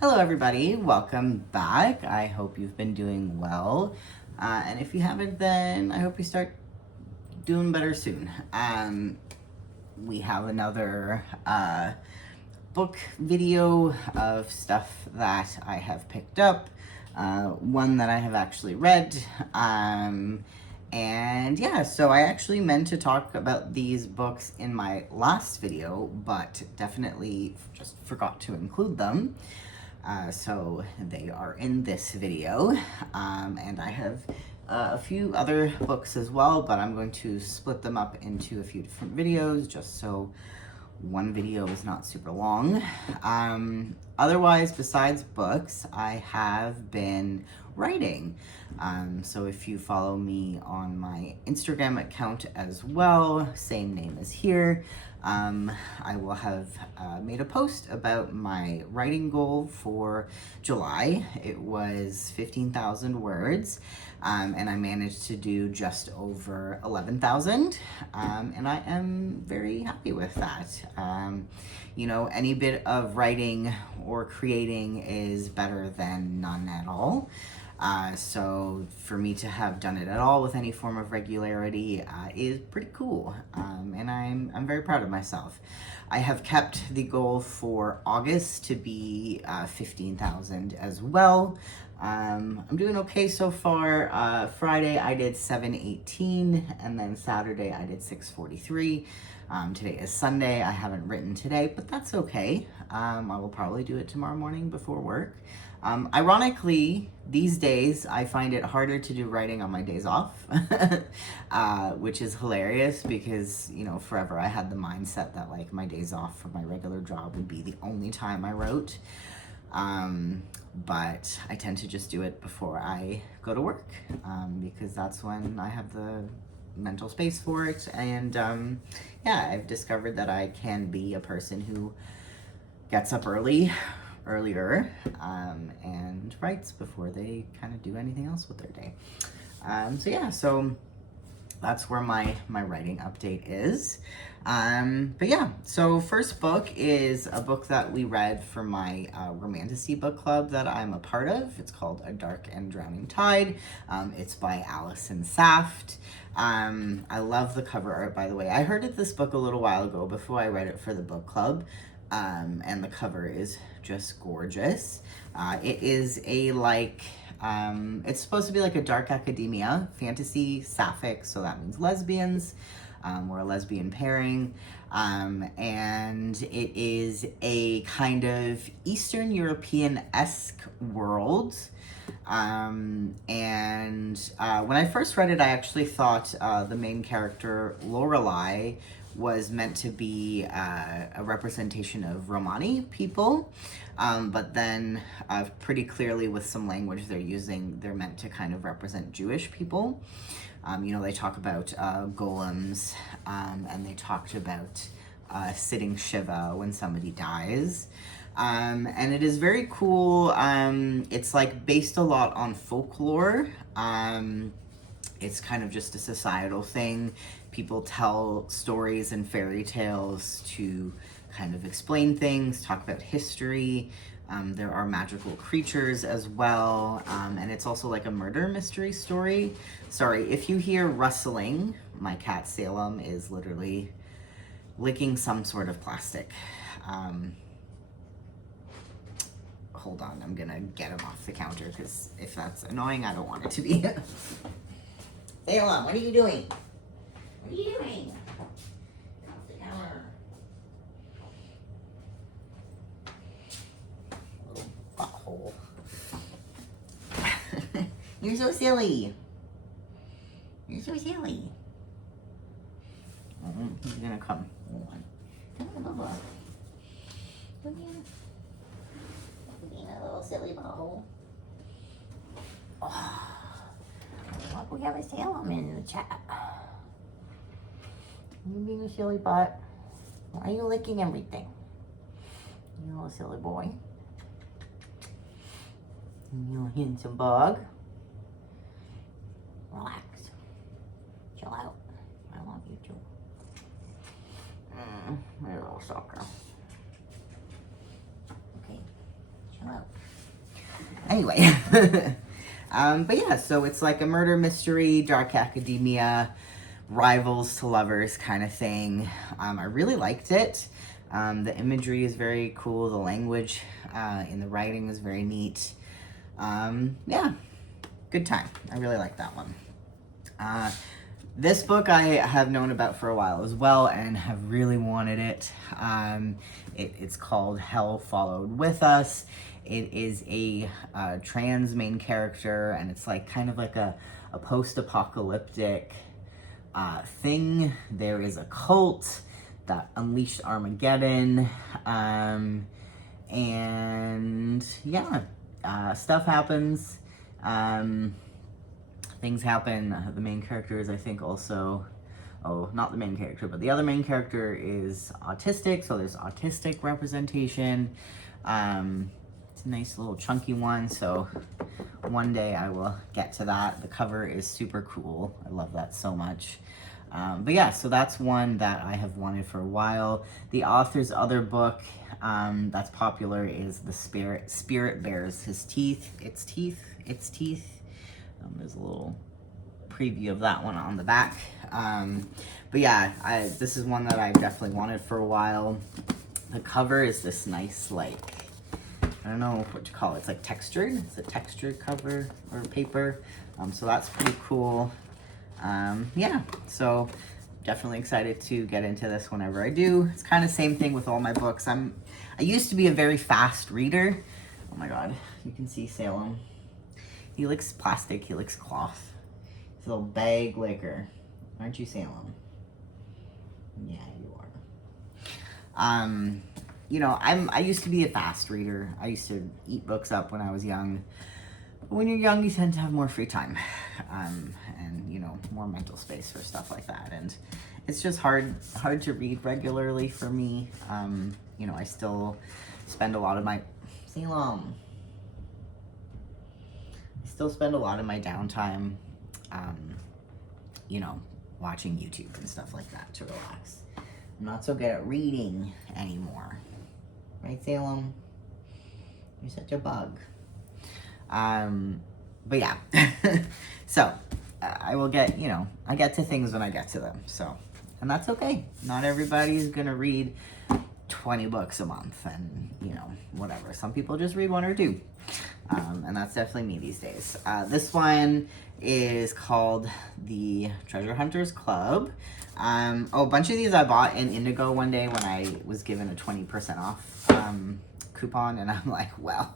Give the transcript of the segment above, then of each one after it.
Hello everybody, welcome back. I hope you've been doing well. And if you haven't, then I hope you start doing better soon. We have another book video of stuff that I have picked up, one that I have actually read. And yeah, so I actually meant to talk about these books in my last video, but definitely just forgot to include them. So they are in this video, and I have a few other books as well, but I'm going to split them up into a few different videos just so one video is not super long. Otherwise, besides books, I have been writing. So if you follow me on my Instagram account as well, same name as here, I will have made a post about my writing goal for July. It was 15,000 words, and I managed to do just over 11,000, and I am very happy with that. You know, any bit of writing or creating is better than none at all. So for me to have done it at all with any form of regularity is pretty cool, and I'm very proud of myself. I have kept the goal for August to be 15,000 as well. I'm doing okay so far. Friday I did 718, and then Saturday I did 643. Today is Sunday. I haven't written today, but that's okay. I will probably do it tomorrow morning before work. Ironically, these days I find it harder to do writing on my days off, which is hilarious because, you know, forever I had the mindset that like my days off from my regular job would be the only time I wrote. But I tend to just do it before I go to work, because that's when I have the mental space for it. And yeah, I've discovered that I can be a person who gets up earlier, and writes before they kind of do anything else with their day. So yeah, so that's where my writing update is. But yeah, so first book is a book that we read for my Romantasy book club that I'm a part of. It's called A Dark and Drowning Tide. It's by Allison Saft. I love the cover art, by the way. I heard of this book a little while ago before I read it for the book club. And the cover is just gorgeous. It is a it's supposed to be like a dark academia fantasy Sapphic, so that means lesbians, or a lesbian pairing. And it is a kind of Eastern European-esque world. And when I first read it, I actually thought the main character, Lorelei, was meant to be a representation of Romani people, but then pretty clearly with some language they're using, they're meant to kind of represent Jewish people. You know, they talk about golems, and they talked about sitting Shiva when somebody dies. And it is very cool. It's like based a lot on folklore. It's kind of just a societal thing. People tell stories and fairy tales to kind of explain things, talk about history. There are magical creatures as well. And it's also like a murder mystery story. Sorry, if you hear rustling, my cat Salem is literally licking some sort of plastic. Hold on, I'm gonna get him off the counter because if that's annoying, I don't want it to be. Salem, what are you doing? What are you doing? Off the counter. Little butthole. You're so silly. You're so silly. He's gonna come. Hold on. Come on, Bubba. Come here. Being a little silly butthole. Oh. Look, we have a Salem in the chat. You being a silly butt. Why are you licking everything? You little silly boy. You little handsome bug. Relax. Chill out. I love you too. My little sucker. Okay. Chill out. Anyway, but yeah, so it's like a murder mystery, dark academia, rivals to lovers kind of thing. I really liked it. The imagery is very cool. The language in the writing is very neat. Yeah, good time. I really like that one. This book I have known about for a while as well and have really wanted it. It's called Hell Followed With Us. It is a trans main character, and it's like kind of like a post-apocalyptic thing. There is a cult that unleashed Armageddon, and yeah, stuff happens. Things happen. The main character is, I think, also, not the main character, but the other main character is autistic, so there's autistic representation. It's a nice little chunky one, so one day I will get to that. The cover is super cool. I love that so much. But yeah, so that's one that I have wanted for a while. The author's other book that's popular is The Spirit Bears Its Teeth. There's a little preview of that one on the back. But yeah, this is one that I definitely wanted for a while. The cover is this nice, like, I don't know what to call it. It's like textured. It's a textured cover or paper. So that's pretty cool. Yeah, so definitely excited to get into this whenever I do. It's kind of same thing with all my books. I used to be a very fast reader. Oh my God, you can see Salem. He licks plastic, he licks cloth. He's a little bag licker. Aren't you, Salem? Yeah, you are. You know, I used to be a fast reader. I used to eat books up when I was young. But when you're young, you tend to have more free time. And, you know, more mental space for stuff like that. And it's just hard to read regularly for me. You know, I still spend a lot of my... Salem. Spend a lot of my downtime, you know, watching YouTube and stuff like that to relax. I'm not so good at reading anymore. Right, Salem? You're such a bug. But yeah. So, I will get, you know, I get to things when I get to them. So, and that's okay. Not everybody's gonna read 20 books a month and, you know, whatever. Some people just read one or two. And that's definitely me these days. This one is called The Treasure Hunters Club. A bunch of these I bought in Indigo one day when I was given a 20% off coupon, and I'm like, well,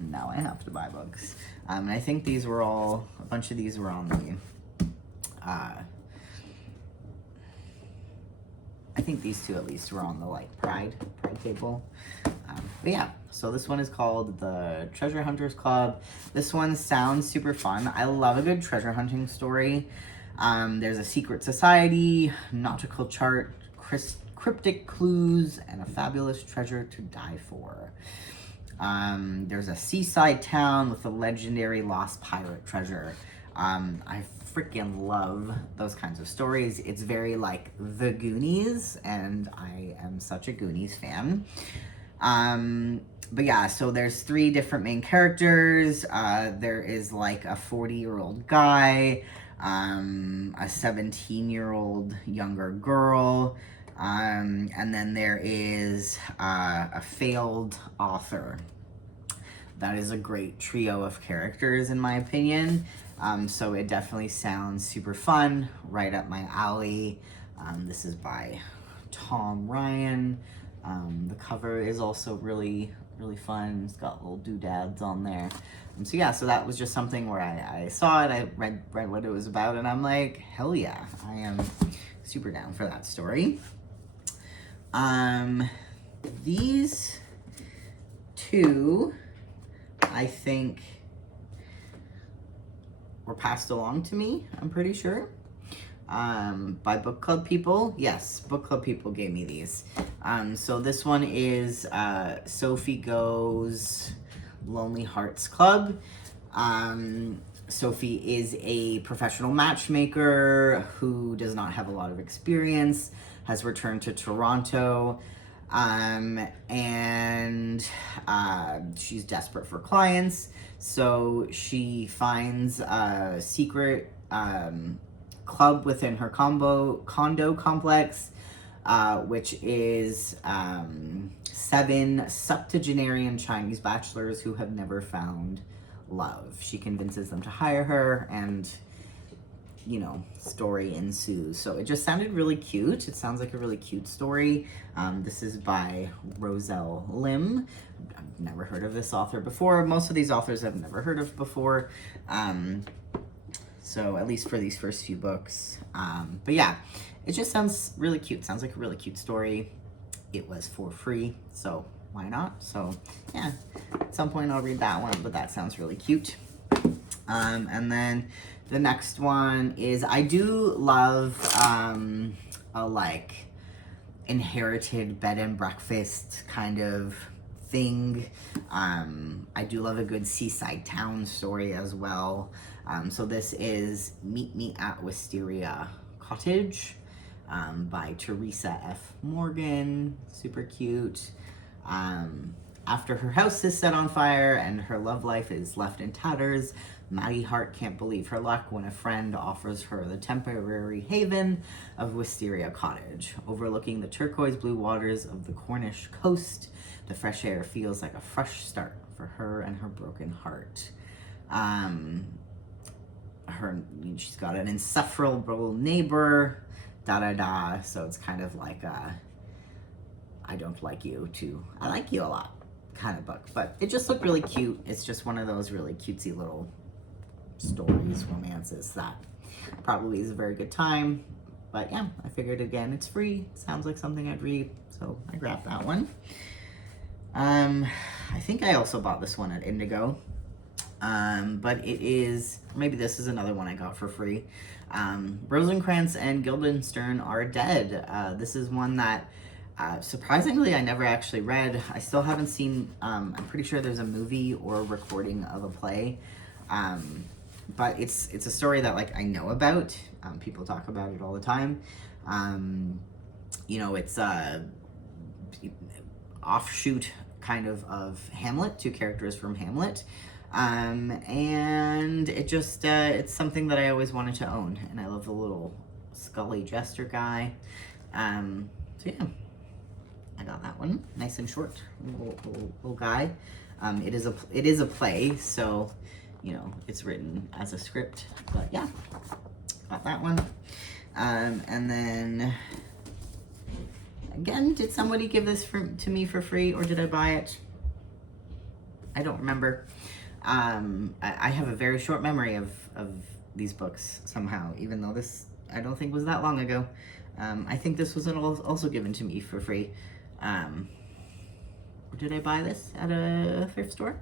now I have to buy books. And I think these were all, a bunch of these were on the, I think these two at least were on the like Pride table. But yeah, so this one is called The Treasure Hunters Club. This one sounds super fun. I love a good treasure hunting story. There's a secret society, nautical chart, cryptic clues, and a fabulous treasure to die for. There's a seaside town with a legendary lost pirate treasure. I freaking love those kinds of stories. It's very like The Goonies, and I am such a Goonies fan. But yeah, so there's 3 different main characters. There is like a 40-year-old guy, a 17-year-old younger girl, and then there is a failed author. That is a great trio of characters in my opinion. So it definitely sounds super fun, right up my alley. This is by Tom Ryan. The cover is also really fun. It's got little doodads on there. So yeah, so that was just something where I saw it, I read what it was about, and I'm like, hell yeah, I am super down for that story. These 2, I think, were passed along to me, I'm pretty sure. By book club people. Yes, book club people gave me these. So this one is Sophie Goes Lonely Hearts Club. Sophie is a professional matchmaker who does not have a lot of experience, has returned to Toronto. And she's desperate for clients, so she finds a secret club within her condo complex, which is 7 septuagenarian Chinese bachelors who have never found love. She convinces them to hire her, and you know, story ensues. So it just sounded really cute. It sounds like a really cute story. This is by Roselle Lim. I've never heard of this author before. Most of these authors I've never heard of before. So at least for these first few books. But yeah, it just sounds really cute. Sounds like a really cute story. It was for free, so why not? So yeah, at some point I'll read that one, but that sounds really cute. And then the next one is, I do love a like inherited bed and breakfast kind of thing. I do love a good seaside town story as well. So this is Meet Me at Wisteria Cottage by Teresa F. Morgan. Super cute. After her house is set on fire and her love life is left in tatters, Maddie Hart can't believe her luck when a friend offers her the temporary haven of Wisteria Cottage. Overlooking the turquoise blue waters of the Cornish coast, the fresh air feels like a fresh start for her and her broken heart. She's got an insufferable neighbor, so it's kind of like I don't like you to I like you a lot kind of book. But it just looked really cute. It's just one of those really cutesy little stories, romances that probably is a very good time. But yeah, I figured again, it's free. Sounds like something I'd read, so I grabbed that one. I think I also bought this one at Indigo. But it is, maybe this is another one I got for free. Rosencrantz and Guildenstern Are Dead. This is one that surprisingly I never actually read. I still haven't seen, I'm pretty sure there's a movie or recording of a play. But it's a story that like I know about. People talk about it all the time. You know, it's a offshoot kind of Hamlet, 2 characters from Hamlet. And it just, it's something that I always wanted to own, and I love the little Scully Jester guy. So yeah, I got that one, nice and short, little guy. It is a play, so, you know, it's written as a script, but yeah, got that one. And then, again, did somebody give this to me for free, or did I buy it? I don't remember. I have a very short memory of these books somehow, even though this, I don't think was that long ago. I think this was also given to me for free. Or did I buy this at a thrift store?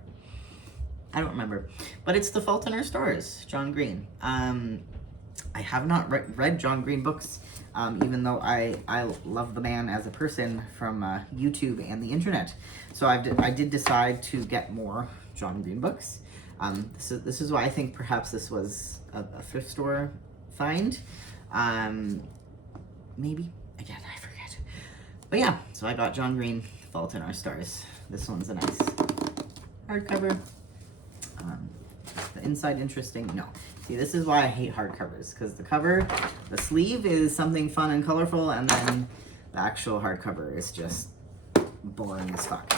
I don't remember. But it's The Fault in Our Stars, John Green. I have not read John Green books, even though I love the man as a person from YouTube and the internet. So I did decide to get more John Green books. This is why I think perhaps this was a thrift store find. Maybe, again, I forget. But yeah, so I got John Green, Fault in Our Stars. This one's a nice hardcover. The inside interesting, no. See, this is why I hate hardcovers, because the sleeve is something fun and colorful, and then the actual hardcover is just boring as fuck.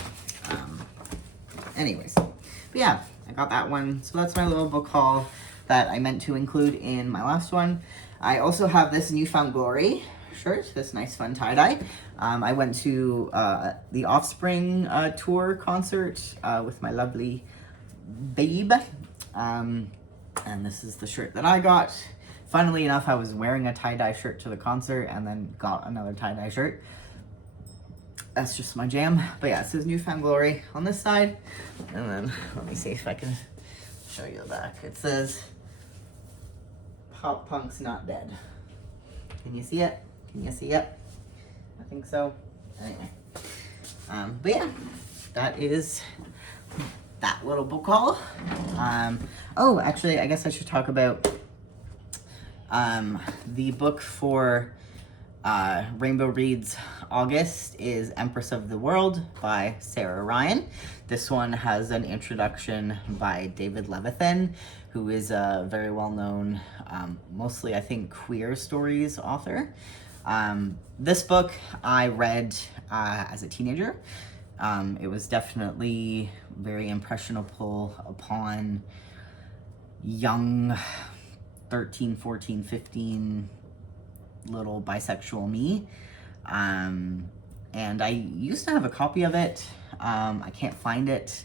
Anyways, but yeah, I got that one. So that's my little book haul that I meant to include in my last one. I also have this Newfound Glory shirt, this nice fun tie-dye. I went to the Offspring tour concert with my lovely babe. And this is the shirt that I got. Funnily enough, I was wearing a tie-dye shirt to the concert and then got another tie-dye shirt. That's just my jam. But yeah, it says Newfound Glory on this side. And then, let me see if I can show you the back. It says, Pop Punk's Not Dead. Can you see it? Can you see it? I think so. Anyway. But yeah, that is that little book haul. Oh, actually, I guess I should talk about the book for Rainbow Reads August is Empress of the World by Sarah Ryan. This one has an introduction by David Levithan, who is a very well-known, mostly I think queer stories author. This book I read as a teenager. It was definitely very impressionable upon young 13, 14, 15 little bisexual me. And I used to have a copy of it. I can't find it.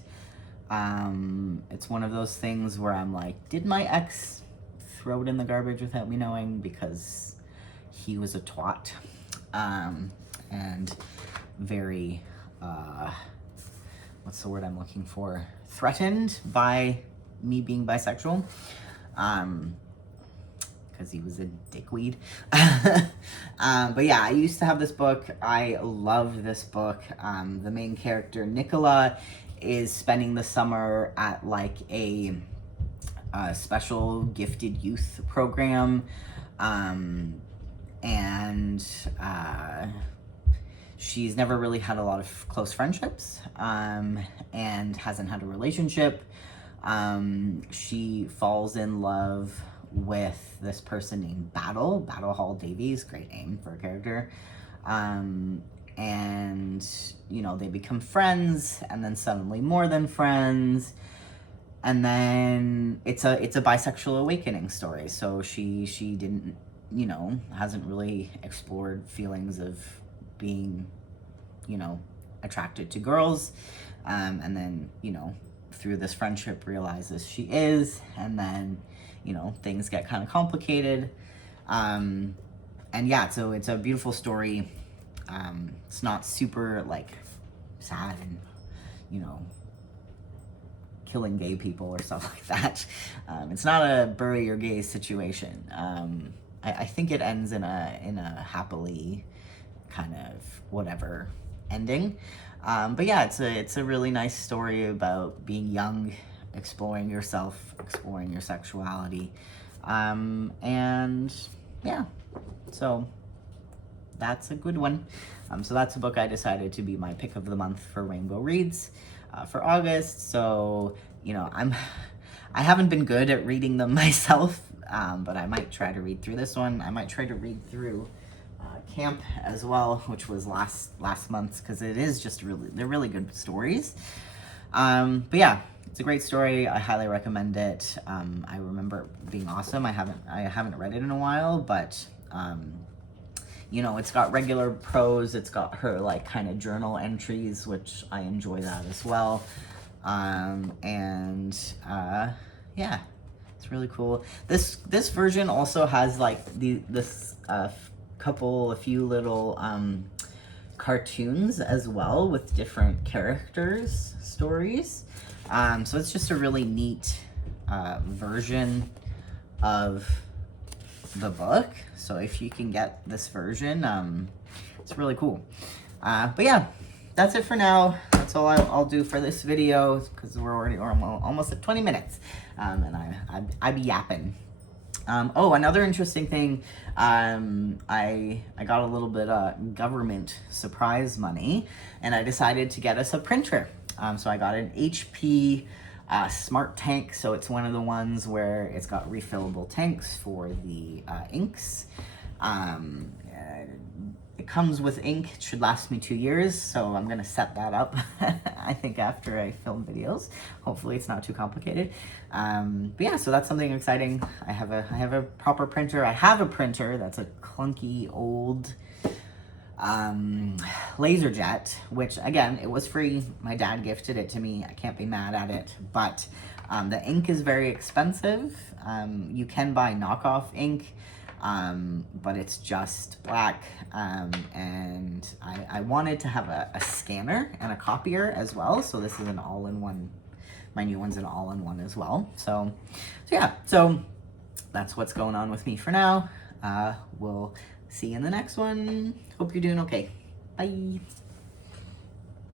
It's one of those things where I'm like, did my ex throw it in the garbage without me knowing because he was a twat? And very, what's the word I'm looking for? Threatened by me being bisexual. Because he was a dickweed. But yeah, I used to have this book. I love this book. The main character, Nicola, is spending the summer at like a special gifted youth program. And she's never really had a lot of close friendships, and hasn't had a relationship. She falls in love with this person named Battle Hall Davies, great name for a character. And you know, they become friends, and then suddenly more than friends, and then it's a bisexual awakening story. So she didn't, you know, hasn't really explored feelings of being, you know, attracted to girls, and then, you know, through this friendship realizes she is, and then, you know, things get kind of complicated. And yeah, so it's a beautiful story. It's not super like sad and, you know, killing gay people or stuff like that. It's not a bury your gays situation. I think it ends in a happily kind of whatever ending. But yeah, it's a really nice story about being young, exploring yourself, exploring your sexuality. And yeah, so that's a good one. So that's a book I decided to be my pick of the month for Rainbow Reads for August. So, you know, I haven't been good at reading them myself, but I might try to read through this one. I might try to read through Camp as well, which was last month's, because it is just they're really good stories. But yeah, it's a great story. I highly recommend it. I remember it being awesome. I haven't read it in a while, but you know, it's got regular prose. It's got her like kind of journal entries, which I enjoy that as well. And yeah, it's really cool. This version also has like a few little cartoons as well with different characters' stories. So it's just a really neat version of the book. So if you can get this version, it's really cool. But yeah, that's it for now. That's all I'll do for this video, because we're almost at 20 minutes, and I be yapping. Oh, another interesting thing, I got a little bit of government surprise money, and I decided to get us a printer. So I got an HP Smart Tank. So it's one of the ones where it's got refillable tanks for the inks. It comes with ink. It should last me 2 years, so I'm gonna set that up I think after I film videos. Hopefully it's not too complicated. But yeah, so that's something exciting. I have a proper printer. I have a printer that's a clunky old LaserJet, which again, it was free. My dad gifted it to me. I can't be mad at it, but the ink is very expensive. You can buy knockoff ink, but it's just black, and I wanted to have a scanner and a copier as well, so this is an all-in-one. My new one's an all-in-one as well. So yeah, so that's what's going on with me for now. We'll see you in the next one. Hope you're doing okay. Bye.